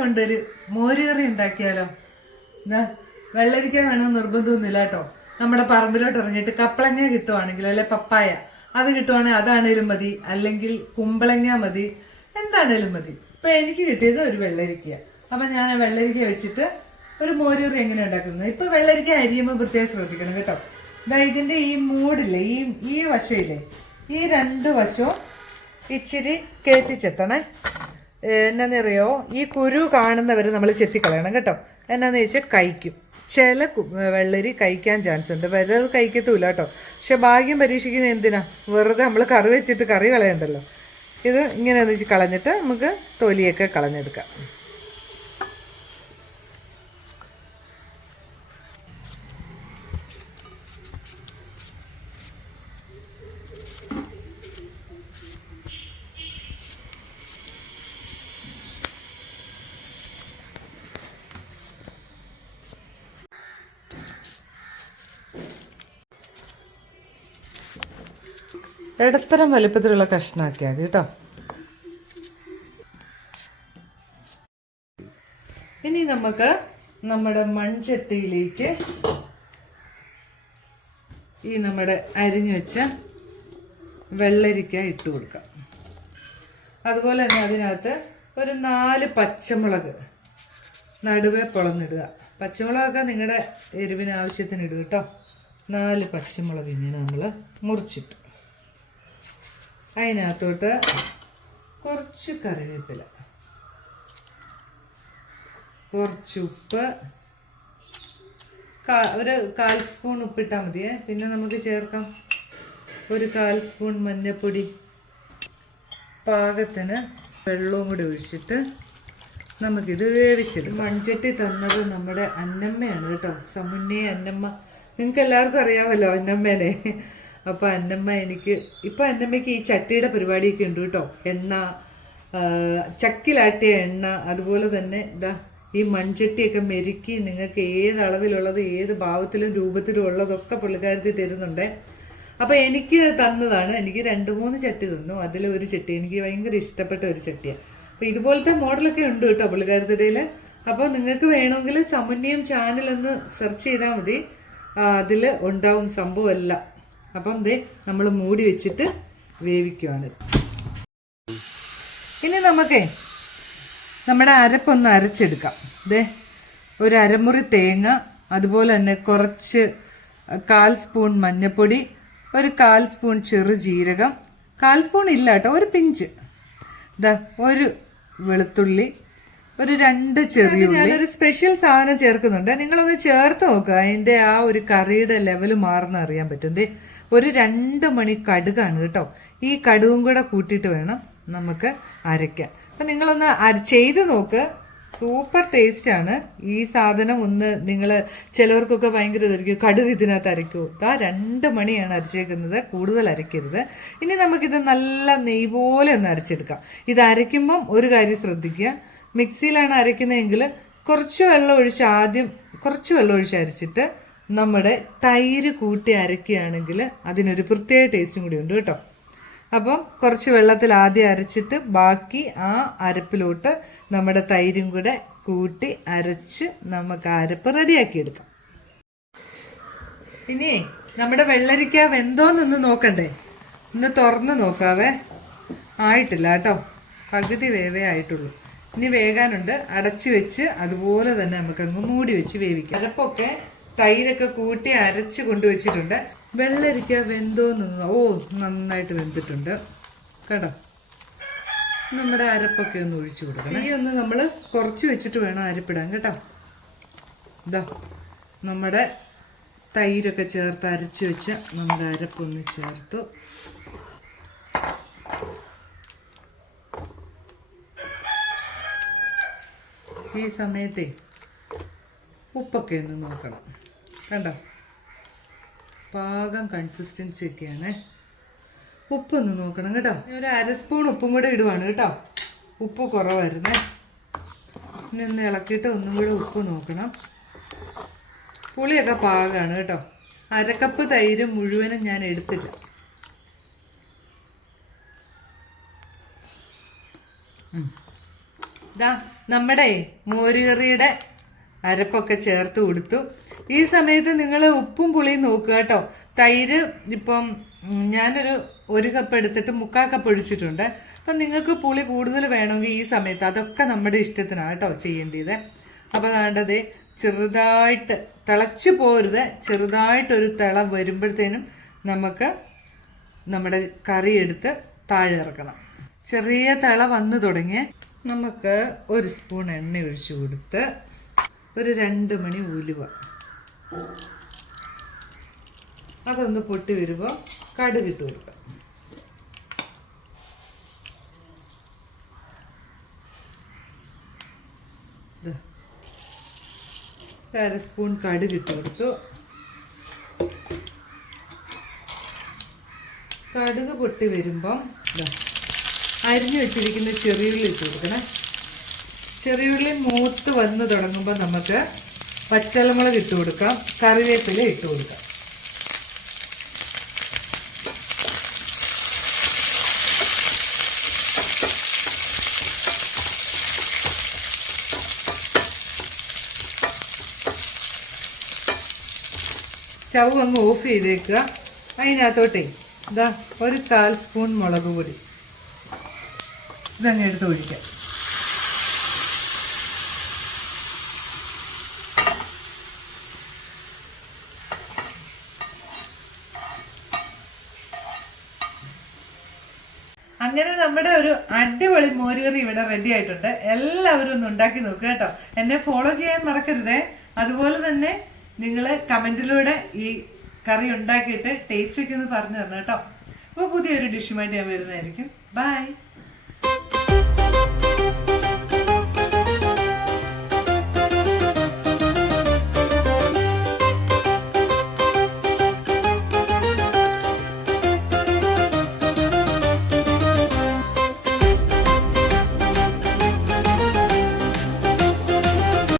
കൊണ്ടൊരു മോരുകറി ഉണ്ടാക്കിയാലോ? എന്നാ വെള്ളരിക്ക വേണമെന്ന് നിർബന്ധമൊന്നുമില്ല കേട്ടോ നമ്മുടെ പറമ്പിലോട്ട് ഇറങ്ങിയിട്ട് കപ്പളങ്ങ കിട്ടുവാണെങ്കിൽ അല്ലെ പപ്പായ അത് കിട്ടുവാണെങ്കിൽ അതാണേലും മതി. അല്ലെങ്കിൽ കുമ്പളങ്ങ മതി. എന്താണേലും മതി. ഇപ്പൊ എനിക്ക് കിട്ടിയത് ഒരു വെള്ളരിക്ക. അപ്പൊ ഞാൻ വെള്ളരിക്ക വെച്ചിട്ട് ഒരു മോരുകറി എങ്ങനെ ഉണ്ടാക്കുന്നത്? ഇപ്പൊ വെള്ളരിക്ക അരിയുമ്പോൾ പ്രത്യേകം ശ്രദ്ധിക്കണം കേട്ടോ. ഇതാ ഇതിന്റെ ഈ മൂടില്ലേ ഈ ഈ വശമില്ലേ ഈ രണ്ട് വശവും ഇച്ചിരി കയറ്റി ചെത്തണേ എന്നാന്നറിയോ ഈ കുരു കാണുന്നവർ നമ്മൾ ചെത്തിക്കളയണം കേട്ടോ. എന്നാന്ന് വെച്ചാൽ കഴിക്കും. ചില വെള്ളരി കഴിക്കാൻ ചാൻസ് ഉണ്ട്. അത് കഴിക്കത്തൂല കേട്ടോ. പക്ഷെ ഭാഗ്യം പരീക്ഷിക്കുന്നത് എന്തിനാ? വെറുതെ നമ്മൾ കറി വെച്ചിട്ട് കറി കളയണ്ടല്ലോ. ഇത് ഇങ്ങനെ വെച്ച് കളഞ്ഞിട്ട് നമുക്ക് തൊലിയൊക്കെ കളഞ്ഞെടുക്കാം. ഇടത്തരം വലിപ്പത്തിലുള്ള കഷ്ണാക്കിയാൽ മതി കേട്ടോ. ഇനി നമുക്ക് നമ്മുടെ മൺചട്ടിയിലേക്ക് ഈ നമ്മുടെ അരിഞ്ഞു വെച്ച വെള്ളരിക്ക ഇട്ട് കൊടുക്കാം. അതുപോലെ തന്നെ അതിനകത്ത് ഒരു നാല് പച്ചമുളക് നടുവേ പൊളന്നിടുക. പച്ചമുളകൊക്കെ നിങ്ങളുടെ എരിവിന് ആവശ്യത്തിന് ഇടുക കേട്ടോ. നാല് പച്ചമുളക് ഇങ്ങനെ നമ്മൾ മുറിച്ചിട്ടു. അതിനകത്തോട്ട് കുറച്ച് കറിവേപ്പില കുറച്ച് ഉപ്പ് ഒരു കാൽ സ്പൂൺ ഉപ്പിട്ടാൽ മതിയേ. പിന്നെ നമുക്ക് ചേർക്കാം ഒരു കാൽ സ്പൂൺ മഞ്ഞൾപ്പൊടി പാകത്തിന് വെള്ളവും കൂടി ഒഴിച്ചിട്ട് നമുക്കിത് വേവിച്ചിടും മൺചട്ടി തന്നത് നമ്മുടെ അന്നമ്മയാണ് കേട്ടോ. സമുന്നേ അന്നമ്മ നിങ്ങൾക്ക് എല്ലാവർക്കും അറിയാമല്ലോ അന്നമ്മേനെ. അപ്പോൾ അന്നമ്മ എനിക്ക് ഇപ്പോൾ അന്നമ്മയ്ക്ക് ഈ ചട്ടിയുടെ പരിപാടിയൊക്കെ ഉണ്ട് കേട്ടോ. എണ്ണ ചക്കിലാട്ടിയ എണ്ണ അതുപോലെ തന്നെ ഇതാ ഈ മൺചട്ടിയൊക്കെ മെരുക്കി നിങ്ങൾക്ക് ഏത് അളവിലുള്ളത് ഏത് ഭാവത്തിലും രൂപത്തിലും ഉള്ളതൊക്കെ പുള്ളിക്കാരത്തി തരുന്നുണ്ട്. അപ്പോൾ എനിക്ക് തന്നതാണ്. എനിക്ക് രണ്ട് മൂന്ന് ചട്ടി തന്നു. അതിൽ ഒരു ചട്ടി എനിക്ക് ഭയങ്കര ഇഷ്ടപ്പെട്ട ഒരു ചട്ടിയാണ് അപ്പോൾ ഇതുപോലത്തെ മോഡലൊക്കെ ഉണ്ട് കേട്ടോ പുള്ളിക്കാരത്തിടയിൽ അപ്പോൾ നിങ്ങൾക്ക് വേണമെങ്കിൽ സമുന്നയം ചാനൽ ഒന്ന് സെർച്ച് ചെയ്താൽ മതി. അതിൽ ഉണ്ടാവും സംഭവമല്ല. അപ്പം ദേ നമ്മൾ മൂടി വെച്ചിട്ട് വേവിക്കുവാണ്. ഇനി നമുക്ക് നമ്മുടെ അരപ്പൊന്ന് അരച്ചെടുക്കാം. ദേ ഒരു അരമുറി തേങ്ങ അതുപോലെ തന്നെ കുറച്ച് കാൽ സ്പൂൺ മഞ്ഞൾപ്പൊടി ഒരു കാൽ സ്പൂൺ ചെറു ജീരകം കാൽ സ്പൂൺ ഇല്ല കേട്ടോ ഒരു പിഞ്ച്. ഇതാ ഒരു വെളുത്തുള്ളി ഒരു രണ്ട് ചെറിയ ഞാനൊരു സ്പെഷ്യൽ സാധനം ചേർക്കുന്നുണ്ട്. നിങ്ങളൊന്ന് ചേർത്ത് നോക്കുക അതിന്റെ ആ ഒരു കറിയുടെ ലെവൽ മാറുന്ന അറിയാൻ പറ്റും. ഒരു രണ്ട് മണി കടുകാണ് കേട്ടോ. ഈ കടുകും കൂടെ കൂട്ടിയിട്ട് വേണം നമുക്ക് അരയ്ക്കാൻ. അപ്പൊ നിങ്ങളൊന്ന് ചെയ്ത് നോക്ക്. സൂപ്പർ ടേസ്റ്റ് ആണ്. ഈ സാധനം ഒന്ന് നിങ്ങൾ ചിലവർക്കൊക്കെ ഭയങ്കര ഇതായിരിക്കും. കടുക് ഇതിനകത്ത് അരയ്ക്കൂ. ആ രണ്ട് മണിയാണ് അരച്ചേക്കുന്നത്. കൂടുതൽ അരയ്ക്കരുത്. ഇനി നമുക്കിത് നല്ല നെയ് പോലെ ഒന്ന് അരച്ചെടുക്കാം. ഇത് അരയ്ക്കുമ്പം ഒരു കാര്യം ശ്രദ്ധിക്കുക. മിക്സിയിലാണ് അരയ്ക്കുന്നതെങ്കിൽ കുറച്ച് വെള്ളം ഒഴിച്ച് ആദ്യം കുറച്ച് വെള്ളം ഒഴിച്ച് അരച്ചിട്ട് നമ്മുടെ തൈര് കൂട്ടി അരയ്ക്കുകയാണെങ്കിൽ അതിനൊരു പ്രത്യേക ടേസ്റ്റും കൂടി ഉണ്ട് കേട്ടോ. അപ്പം കുറച്ച് വെള്ളത്തിൽ ആദ്യം അരച്ചിട്ട് ബാക്കി ആ അരപ്പിലോട്ട് നമ്മുടെ തൈരും കൂടെ കൂട്ടി അരച്ച് നമുക്ക് അരപ്പ് റെഡിയാക്കി എടുക്കാം. ഇനി നമ്മുടെ വെള്ളരിക്ക വെന്തോന്നൊന്ന് നോക്കണ്ടേ? ഒന്ന് തുറന്ന് നോക്കാവേ. ആയിട്ടില്ല കേട്ടോ. പകുതി വേവേ ആയിട്ടുള്ളൂ. ഇനി വേകാനുണ്ട്. അടച്ചു വെച്ച് അതുപോലെ തന്നെ നമുക്കങ്ങ് മൂടി വെച്ച് വേവിക്കാം. അരപ്പൊക്കെ തൈരൊക്കെ കൂട്ടി അരച്ച് കൊണ്ടുവച്ചിട്ടുണ്ട് വെള്ളരിക്ക വെന്തോന്ന് ഓ നന്നായിട്ട് വെന്തിട്ടുണ്ട്. കേട്ടോ. നമ്മുടെ അരപ്പൊക്കെ ഒന്ന് ഒഴിച്ചു കൊടുക്കണം. ഈ ഒന്ന് നമ്മൾ കുറച്ച് വെച്ചിട്ട് വേണം അരപ്പിടാൻ കേട്ടോ. ഇതാ നമ്മുടെ തൈരൊക്കെ ചേർത്ത് അരച്ച് വെച്ച് നമ്മുടെ അരപ്പൊന്ന് ചേർത്തു. ഈ സമയത്തെ ഉപ്പൊക്കെ ഒന്ന് നോക്കണം. കണ്ടോ? പാകം കൺസിസ്റ്റൻസി ഒക്കെയാണ്. ഉപ്പൊന്ന് നോക്കണം കേട്ടോ. ഒരു അര സ്പൂൺ ഉപ്പും കൂടെ ഇടുവാണ് കേട്ടോ. ഉപ്പ് കുറവായിരുന്നേ. ഇനി ഒന്ന് ഇളക്കിയിട്ട് ഒന്നും കൂടെ ഉപ്പ് നോക്കണം. പുളിയൊക്കെ പാകമാണ് കേട്ടോ. അരക്കപ്പ് തൈര് മുഴുവനും ഞാൻ എടുത്തില്ല ഉം. ദാ നമ്മുടെ മോരുകറിയുടെ അരപ്പൊക്കെ ചേർത്ത് കൊടുത്തു. ഈ സമയത്ത് നിങ്ങൾ ഉപ്പും പുളിയും നോക്കുക കേട്ടോ. തൈര് ഇപ്പം ഞാനൊരു ഒരു കപ്പ് എടുത്തിട്ട് മുക്കാൽ കപ്പ് ഒഴിച്ചിട്ടുണ്ട്. അപ്പം നിങ്ങൾക്ക് പുളി കൂടുതൽ വേണമെങ്കിൽ ഈ സമയത്ത് അതൊക്കെ നമ്മുടെ ഇഷ്ടത്തിനാണ് കേട്ടോ ചെയ്യേണ്ടത്. അപ്പം വേണ്ടത് ചെറുതായിട്ട് തിളച്ചു പോരുത്. ചെറുതായിട്ടൊരു തിള വരുമ്പോഴത്തേനും നമുക്ക് നമ്മുടെ കറി എടുത്ത് താഴെ ഇറക്കണം. ചെറിയ തിള വന്നു തുടങ്ങി നമുക്ക് ഒരു സ്പൂൺ എണ്ണ ഒഴിച്ചു കൊടുത്ത് ഒരു രണ്ട് മണി ഉലുവ. അതൊന്ന് പൊട്ടി വരുമ്പോൾ കടുക് ഇട്ട് കൊടുക്കാം. അര സ്പൂൺ കടുക് ഇട്ട് കൊടുത്തു. കടുക് പൊട്ടി വരുമ്പം അരിഞ്ഞു വെച്ചിരിക്കുന്ന ചെറിയ ചെറിയുള്ളി ഇട്ട് ചെറിയ ഉള്ളി മൂത്ത് വന്ന് തുടങ്ങുമ്പോൾ നമുക്ക് പച്ചമുളക് ഇട്ട് കൊടുക്കാം. കറിവേപ്പില ഇട്ട് കൊടുക്കാം. സ്റ്റൗ അങ്ങ് ഓഫ് ചെയ്തേക്കുക. അതിനകത്തോട്ടേ ഇതാ ഒരു കാൽ സ്പൂൺ മുളക് പൊടി. ഇതങ്ങ് എടുത്ത് ഒഴിക്കാം. അങ്ങനെ നമ്മുടെ ഒരു അടിപൊളി മോരുകറി ഇവിടെ റെഡി ആയിട്ടുണ്ട്. എല്ലാവരും ഒന്ന് ഉണ്ടാക്കി നോക്കുക കേട്ടോ. എന്നെ ഫോളോ ചെയ്യാൻ മറക്കരുതേ. അതുപോലെ തന്നെ നിങ്ങൾ കമന്റിലൂടെ ഈ കറി ഉണ്ടാക്കിയിട്ട് ടേസ്റ്റ് ഒക്കെ ഒന്ന് പറഞ്ഞു തരണം കേട്ടോ. അപ്പോൾ പുതിയൊരു ഡിഷുമായിട്ട് ഞാൻ വരുന്നതായിരിക്കും. ബൈ